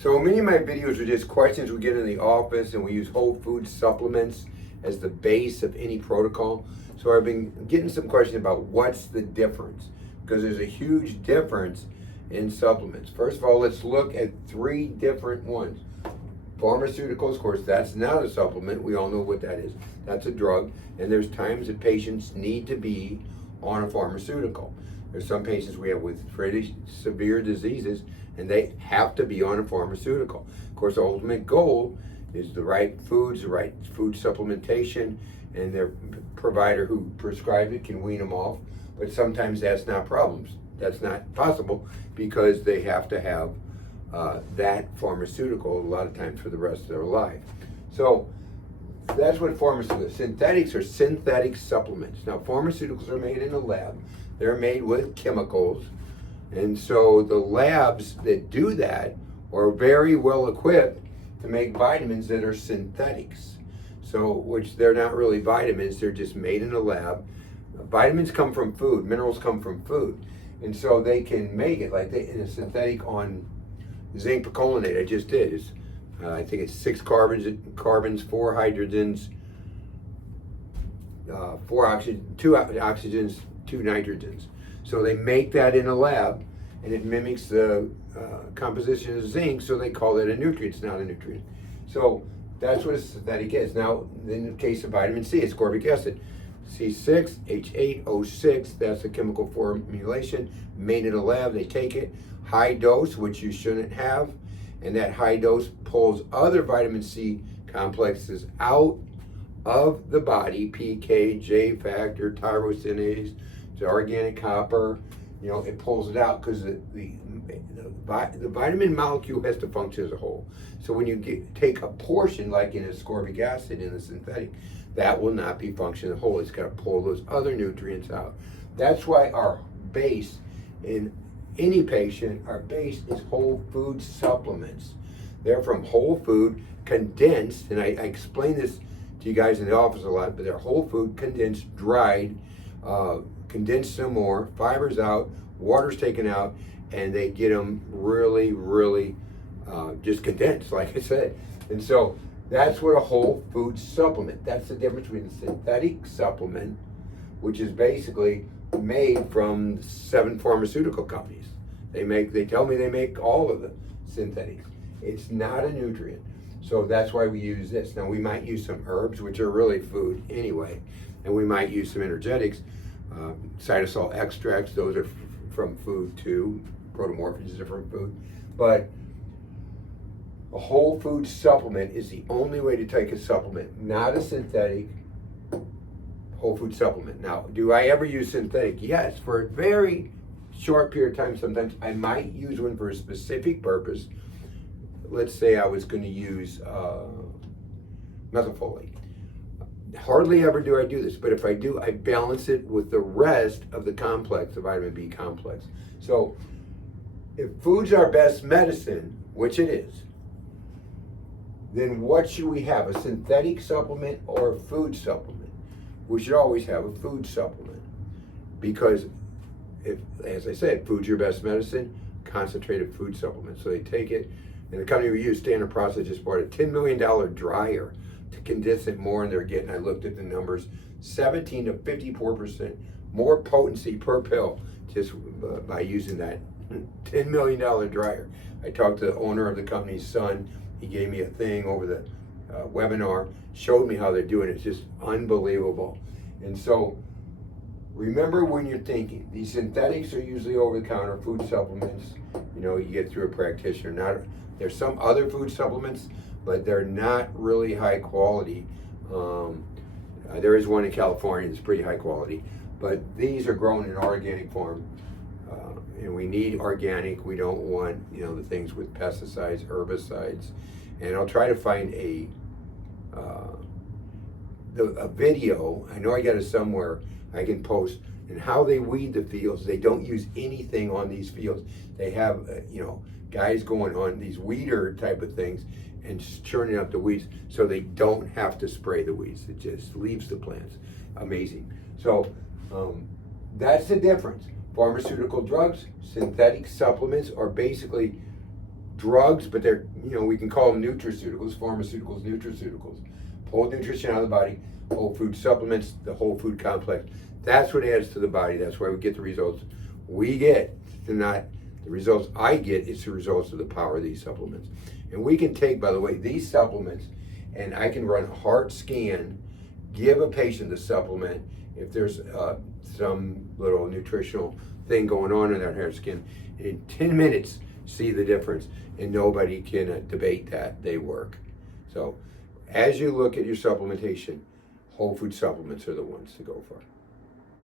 So many of my videos are just questions we get in the office, and we use whole food supplements as the base of any protocol. So I've been getting some questions about what's the difference, because there's a huge difference in supplements. First of all, let's look at three different ones. Pharmaceuticals, of course, that's not a supplement. We all know what that is. That's a drug, and there's times that patients need to be on a pharmaceutical. There's some patients we have with pretty severe diseases, and they have to be on a pharmaceutical. Of course, the ultimate goal is the right foods, the right food supplementation, and their provider who prescribed it can wean them off. But sometimes that's not problems. That's not possible because they have to have that pharmaceutical a lot of times for the rest of their life. So that's what pharmaceuticals. Synthetics are synthetic supplements. Now, pharmaceuticals are made in a lab. They're made with chemicals. And so the labs that do that are very well equipped to make vitamins that are synthetics. So, which they're not really vitamins, they're just made in a lab. Vitamins come from food, minerals come from food. And so they can make it like in a synthetic on zinc picolinate I just did. It's, I think it's 6 carbons, 4 hydrogens, 2 oxygens, 2 nitrogens. So they make that in a lab, and it mimics the composition of zinc, so they call it a nutrient. It's not a nutrient. So that's what a synthetic is. Now, in the case of vitamin C, it's ascorbic acid. C6H8O6, that's a chemical formulation made in a lab. They take it, high dose, which you shouldn't have, and that high dose pulls other vitamin C complexes out of the body, PK, J factor, tyrosinase, the organic copper, it pulls it out because the vitamin molecule has to function as a whole. So when you take a portion, like in ascorbic acid in a synthetic, that will not be functioning as a whole. It's got to pull those other nutrients out. That's why our base in any patient, our base is whole food supplements. They're from whole food, condensed, and I explain this to you guys in the office a lot, but they're whole food, condensed, dried, condensed some more, fibers out, water's taken out, and they get them really, really just condensed, like I said. And so that's what a whole food supplement, that's the difference between a synthetic supplement, which is basically made from 7 pharmaceutical companies. They tell me they make all of the synthetics. It's not a nutrient. So that's why we use this. Now we might use some herbs, which are really food anyway, and we might use some energetics, cytosol extracts, those are from food too. Protomorphins are from food. But a whole food supplement is the only way to take a supplement, not a synthetic whole food supplement. Now, do I ever use synthetic? Yes, for a very short period of time. Sometimes I might use one for a specific purpose. Let's say I was going to use methylfolate. Hardly ever do I do this, but if I do, I balance it with the rest of the complex, the vitamin B complex. So if food's our best medicine, which it is, then what should we have? A synthetic supplement or a food supplement? We should always have a food supplement, because if, as I said, food's your best medicine, concentrated food supplement. So they take it, and the company we use, Standard Process, just bought a $10 million dryer to condense it more, and they're getting, I looked at the numbers, 17 to 54% more potency per pill just by using that $10 million dryer. I talked to the owner of the company's son. He gave me a thing over the webinar, showed me how they're doing it. It's just unbelievable. And so remember, when you're thinking, these synthetics are usually over-the-counter food supplements. You get through a practitioner. There's some other food supplements, but they're not really high quality. There is one in California that's pretty high quality, but these are grown in organic form. And we need organic. We don't want, the things with pesticides, herbicides. And I'll try to find a video. I know I got it somewhere I can post, and how they weed the fields. They don't use anything on these fields. They have, guys going on these weeder type of things and churning up the weeds, so they don't have to spray the weeds. It just leaves the plants. Amazing. So that's the difference. Pharmaceutical drugs, synthetic supplements are basically drugs, but they're, we can call them nutraceuticals, pharmaceuticals, nutraceuticals. Pull nutrition out of the body, whole food supplements, the whole food complex. That's what adds to the body. That's why we get the results we get. They're not the results I get, it's the results of the power of these supplements. And we can take, by the way, these supplements, and I can run a heart scan, give a patient the supplement if there's some little nutritional thing going on in their hair skin. In 10 minutes, see the difference, and nobody can debate that. They work. So as you look at your supplementation, whole food supplements are the ones to go for.